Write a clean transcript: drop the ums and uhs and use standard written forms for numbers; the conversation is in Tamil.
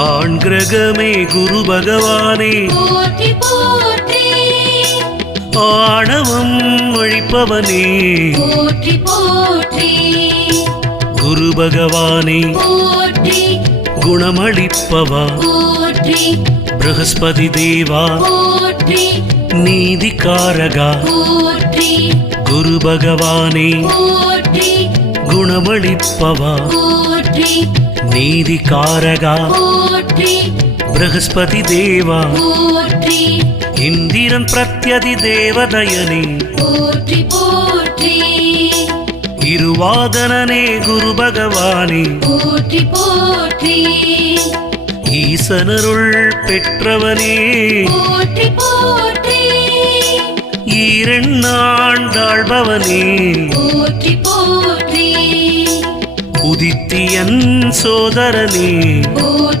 ஆண் கிரகமே குரு பகவானே போற்றி போற்றி ஆணவம் ஒழிப்பவனே போற்றி போற்றி குரு பகவானே போற்றி குணமளிப்பவா போற்றி ப்ரஹஸ்பதி தேவா போற்றி நீதிகாரகா போற்றி குரு பகவானே போற்றி குணமளிப்பவா போற்றி நீதிகாரகா போற்றி ப்ரஹஸ்பதி தேவா போற்றி இந்திரன் பிரத்யதி தேவதயனே போற்றி போற்றி இருவாதனனே குரு பகவானே போற்றி போற்றி ஈசனருள் பெற்றவனே போற்றி போற்றி ஈரெண்ணாண்டாள்பவனே போற்றி போற்றி உதித்தியன் சோதரனே போற்றி